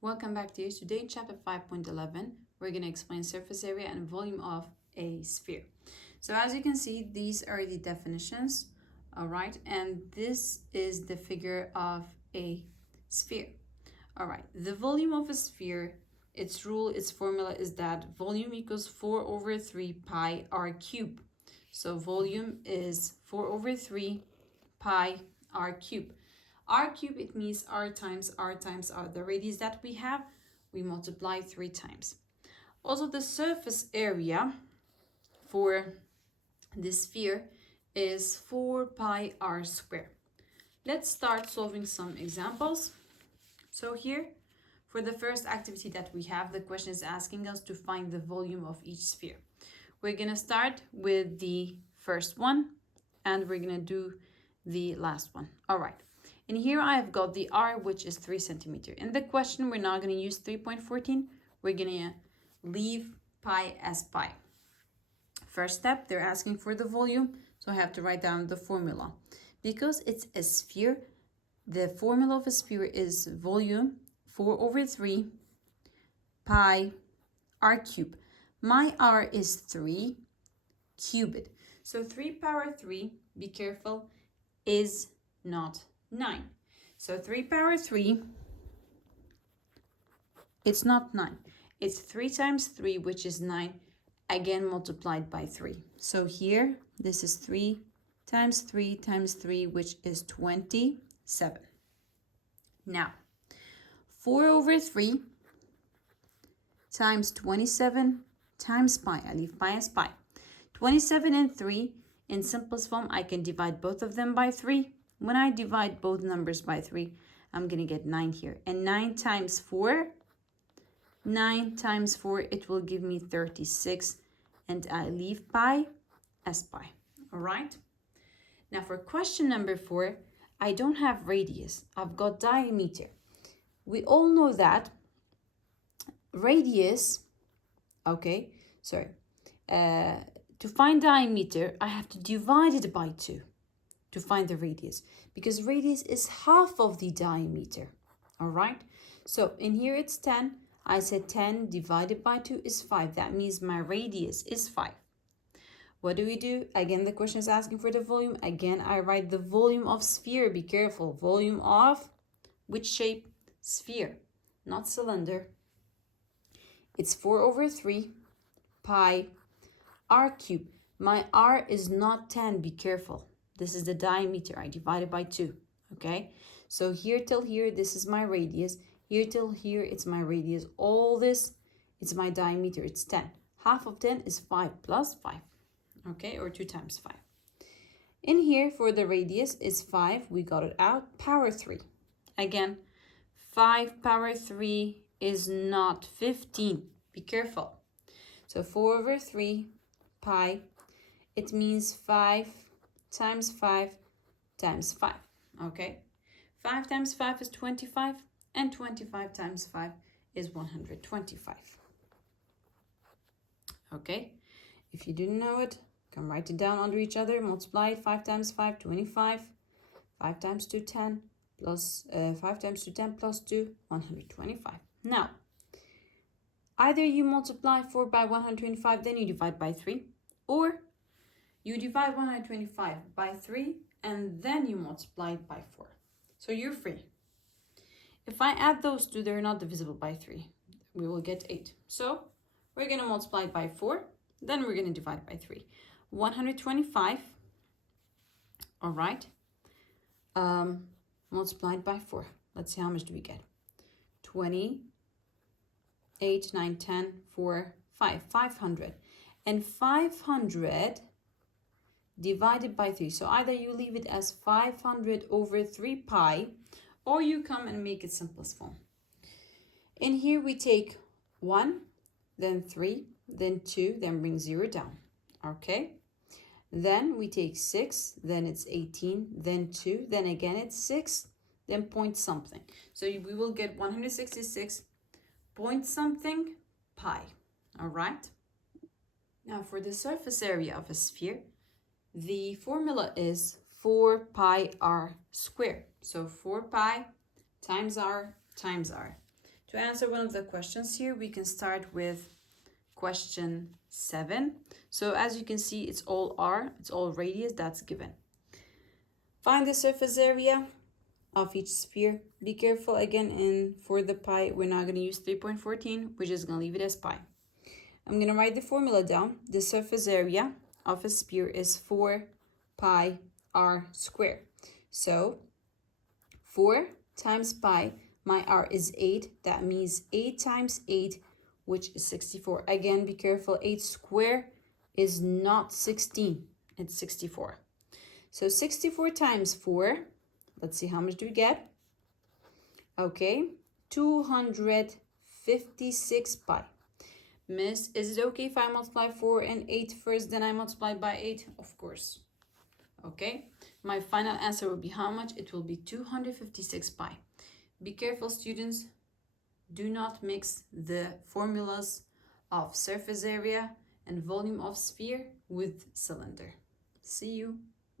Welcome back to you. Today in chapter 5.11, we're going to explain surface area and volume of a sphere. So as you can see, these are the definitions, all right? And this is the figure of a sphere. All right, the volume of a sphere, its formula is that volume equals 4 over 3 pi r cubed. So volume is 4 over 3 pi r cubed. R cubed, it means r times r the radius that we have. We multiply 3 times. Also, the surface area for this sphere is 4 pi r squared. Let's start solving some examples. So here, for the first activity that we have, the question is asking us to find the volume of each sphere. We're going to start with the first one, and we're going to do the last one. All right. And here I've got the r, which is 3 centimeters. In the question, we're not going to use 3.14. We're going to leave pi as pi. First step, they're asking for the volume, so I have to write down the formula. Because it's a sphere, the formula of a sphere is volume 4 over 3 pi r cubed. My r is 3 cubed. So 3 power 3, be careful, is not 9. So 3 power 3, it's not 9. It's 3 times 3, which is 9, again multiplied by 3. So here, this is 3 times 3 times 3, which is 27. Now, 4 over 3 times 27 times pi. I leave pi as pi. 27 and 3, in simplest form, I can divide both of them by 3. When I divide both numbers by 3, I'm going to get 9 here. And 9 times 4, it will give me 36. And I leave pi as pi. All right? Now for question number 4, I don't have radius. I've got diameter. We all know that radius, to find diameter, I have to divide it by 2 to find the radius, because radius is half of the diameter. All right, so in here it's 10. I said 10 divided by 2 is 5. That means my radius is 5. What do we do? Again, the question is asking for the volume. Again, I write the volume of sphere. Be careful. Volume of which shape? Sphere, not cylinder. It's 4 over 3 pi r cubed. My r is not 10. Be careful. This is the diameter. I divided by 2. Okay? So here till here, this is my radius. Here till here, it's my radius. All this, it's my diameter. It's 10. Half of 10 is 5 plus 5. Okay? Or 2 times 5. In here, for the radius, is 5. We got it out. Power 3. Again, 5 power 3 is not 15. Be careful. So 4 over 3 pi, it means 5 times 5 times 5. Okay? 5 times 5 is 25, and 25 times 5 is 125. Okay? If you didn't know it, come write it down under each other. Multiply it. 5 times 5, 25. 5 times 2, 10. Plus 5 times 2, 10 plus 2, 125. Now, either you multiply 4 by 125, then you divide by 3, or you divide 125 by 3, and then you multiply it by 4. So you're free. If I add those two, they're not divisible by 3. We will get 8. So we're going to multiply it by 4, then we're going to divide by 3. 125, all right, multiplied by 4. Let's see, how much do we get? 20, 8, 9, 10, 4, 5. 500. And 500 divided by 3. So either you leave it as 500 over 3 pi, or you come and make it simplest form. In here we take 1, then 3, then 2, then bring 0 down. Okay? Then we take 6, then it's 18, then 2, then again it's 6, then point something. So we will get 166 point something pi. All right? Now for the surface area of a sphere, the formula is 4 pi r squared. So 4 pi times r times r. To answer one of the questions here, we can start with question 7. So as you can see, it's all r, it's all radius, that's given. Find the surface area of each sphere. Be careful again, and for the pi, we're not going to use 3.14, we're just going to leave it as pi. I'm going to write the formula down. The surface area of a sphere is 4 pi r squared. So 4 times pi, my r is 8, that means 8 times 8, which is 64. Again, be careful, 8 squared is not 16, it's 64. So 64 times 4, let's see how much do we get. Okay, 256 pi. Miss, is it okay if I multiply 4 and 8 first, then I multiply by 8? Of course. Okay, my final answer will be how much? It will be 256 pi. Be careful, students. Do not mix the formulas of surface area and volume of sphere with cylinder. See you.